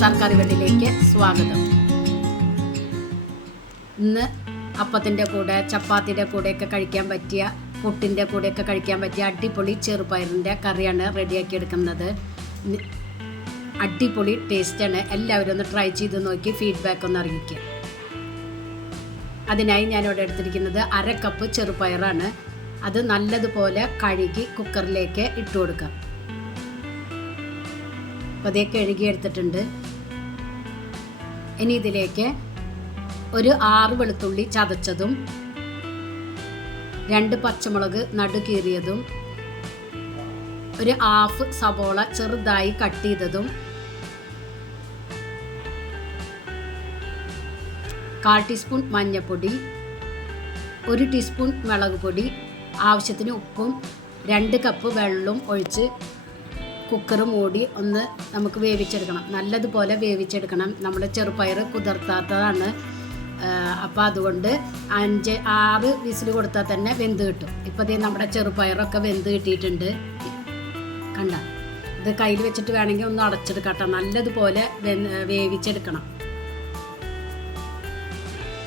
സർക്കാർ വീട്ടിലേക്ക് സ്വാഗതം. ഇന്ന് അപ്പത്തിന്റെ കൂടെ ചപ്പാത്തിയുടെ കൂടെയൊക്കെ കഴിക്കാൻ പറ്റിയ പുട്ടിന്റെ കൂടെയൊക്കെ കഴിക്കാൻ പറ്റിയ അടിപൊളി ചെറുപയറിന്റെ കറിയാണ് റെഡിയാക്കി എടുക്കുന്നത്. അടിപൊളി ടേസ്റ്റാണ്. എല്ലാവരും ഒന്ന് ട്രൈ ചെയ്ത് നോക്കി ഫീഡ്ബാക്ക് ഒന്ന് അറിയിക്കുക. അതിനായി ഞാനിവിടെ എടുത്തിരിക്കുന്നത് അര കപ്പ് ചെറുപയറാണ്. അത് നല്ലതുപോലെ കഴുകി കുക്കറിലേക്ക് ഇട്ട് കൊടുക്കാം. അപ്പോൾ അതേ കഴുകി എടുത്തിട്ടുണ്ട് ഇനി ഇതിലേക്ക് ഒരു ആറ് വെളുത്തുള്ളി ചതച്ചതും രണ്ട് പച്ചമുളക് നടുകീറിയതും ഒരു ഹാഫ് സബോള ചെറുതായി കട്ട് ചെയ്തതും കാൽ ടീസ്പൂൺ മഞ്ഞൾപ്പൊടി ഒരു ടീസ്പൂൺ മുളക് പൊടി ആവശ്യത്തിന് ഉപ്പും രണ്ട് കപ്പ് വെള്ളവും ഒഴിച്ച് കുക്കർ മൂടി ഒന്ന് നമുക്ക് വേവിച്ചെടുക്കണം. നല്ലതുപോലെ വേവിച്ചെടുക്കണം. നമ്മൾ ചെറുപയർ കുതിർത്താത്തതാണ്. അപ്പോൾ അതുകൊണ്ട് അഞ്ച് ആറ് വിസിൽ കൊടുത്താൽ തന്നെ വെന്ത് കിട്ടും. ഇപ്പോൾ ഇതേ നമ്മുടെ ചെറുപയറൊക്കെ വെന്ത് കിട്ടിയിട്ടുണ്ട്. കണ്ട? ഇത് കയ്യിൽ വെച്ചിട്ട് വേണമെങ്കിൽ ഒന്ന് അടച്ചെടുക്കട്ടെ നല്ലതുപോലെ വേവിച്ചെടുക്കണം.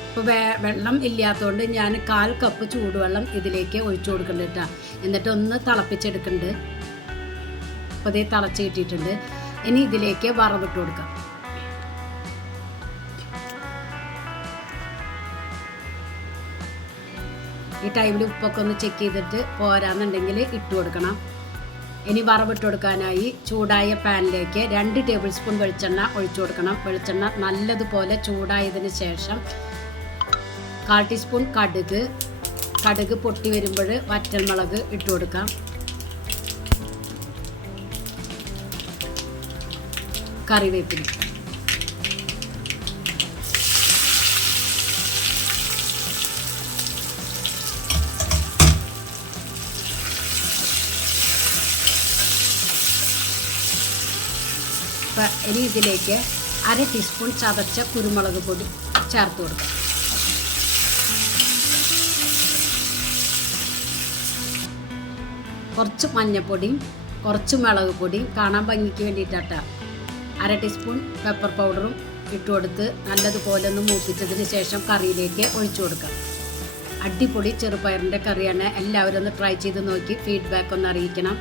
ഇപ്പോൾ വേ വെള്ളം ഇല്ലാത്തതുകൊണ്ട് ഞാൻ കാൽ കപ്പ് ചൂടുവെള്ളം ഇതിലേക്ക് ഒഴിച്ചു കൊടുക്കുന്നുണ്ട് കേട്ടോ. എന്നിട്ട് ഒന്ന് തിളപ്പിച്ചെടുക്കുന്നുണ്ട് അപ്പോൾ അതേ തിളച്ച് കിട്ടിയിട്ടുണ്ട്. ഇനി ഇതിലേക്ക് വറവിട്ട് കൊടുക്കാം. ഈ ടൈമിൽ ഉപ്പൊക്കെ ഒന്ന് ചെക്ക് ചെയ്തിട്ട് പോരാന്നുണ്ടെങ്കിൽ ഇട്ട് കൊടുക്കണം. ഇനി വറവിട്ട് കൊടുക്കാനായി ചൂടായ പാനിലേക്ക് രണ്ട് ടേബിൾ സ്പൂൺ വെളിച്ചെണ്ണ ഒഴിച്ചു കൊടുക്കണം. വെളിച്ചെണ്ണ നല്ലതുപോലെ ചൂടായതിന് ശേഷം കാൽ ടീസ്പൂൺ കടുക്. കടുക് പൊട്ടി വരുമ്പോൾ വറ്റൽമുളക് ഇട്ട് കൊടുക്കാം. കറിവേപ്പില. ഇപ്പം ഇനി ഇതിലേക്ക് അര ടീസ്പൂൺ ചതച്ച കുരുമുളക് പൊടി ചേർത്ത് കൊടുക്കാം. കുറച്ച് മഞ്ഞൾപ്പൊടിയും കുറച്ച് മുളക് പൊടിയും കാണാൻ ഭംഗിക്ക് വേണ്ടിയിട്ടാട്ടാ. അര ടീസ്പൂൺ പെപ്പർ പൗഡറും ഇട്ട് കൊടുത്ത് നല്ലതുപോലെ ഒന്ന് മൂപ്പിച്ചതിന് ശേഷം കറിയിലേക്ക് ഒഴിച്ചു കൊടുക്കാം. അടിപൊളി ചെറുപയറിന്റെ കറിയാണ്. എല്ലാവരും ഒന്ന് ട്രൈ ചെയ്ത് നോക്കി ഫീഡ്ബാക്ക് ഒന്ന് അറിയിക്കണം.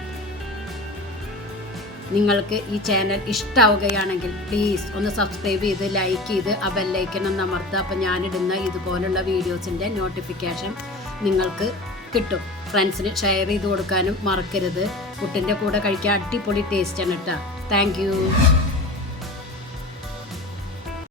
നിങ്ങൾക്ക് ഈ ചാനൽ ഇഷ്ടാവുകയാണെങ്കിൽ പ്ലീസ് ഒന്ന് സബ്സ്ക്രൈബ് ചെയ്ത് ലൈക്ക് ചെയ്ത് ആ ബെല്ലൈക്കൺ ഒന്ന് അമർത്തുക അപ്പോൾ ഞാനിടുന്ന ഇതുപോലുള്ള വീഡിയോസിന്റെ നോട്ടിഫിക്കേഷൻ നിങ്ങൾക്ക് കിട്ടും. ഫ്രണ്ട്സിന് ഷെയർ ചെയ്ത് കൊടുക്കാനും മറക്കരുത്. കുട്ടിന്റെ കൂടെ കഴിക്കാൻ അടിപൊളി ടേസ്റ്റാണ് കേട്ടോ താങ്ക്